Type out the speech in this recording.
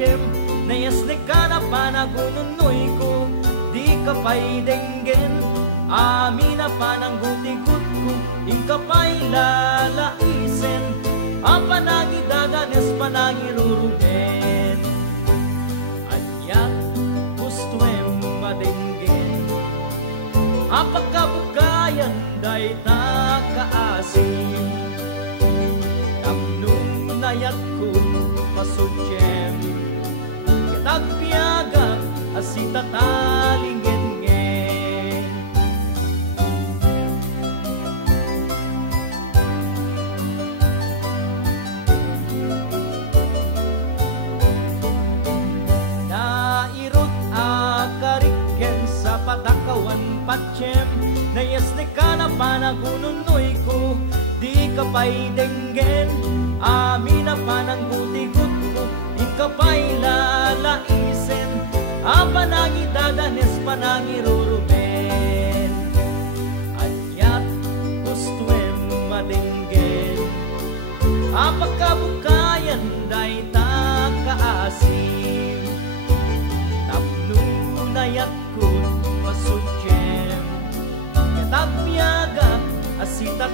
patsyem, nayasne ka na panagununoy ko, di ka pa'y denggen, amin na pananggutikot ko, ingka pa'y lalaisen, apanagi dadanes panagirurumen, anyat gustuem madenggen, apagkabukayan day takaasim, tamnum nayat ko pasudyem, kitagpiagak asita talingen ngen. Nairot akariken sa patakawan patsyem, nayasne ka na panagununoy ko, di ka pa'y denggen, amin na pananggutikot ko, ika pa'y lalaisen, apanagi dadanes panagirurumen, anyat gustuem madenggen, apagkabukayan day takaasim, tapnunayat ko pasudyem, kitagpiagak asita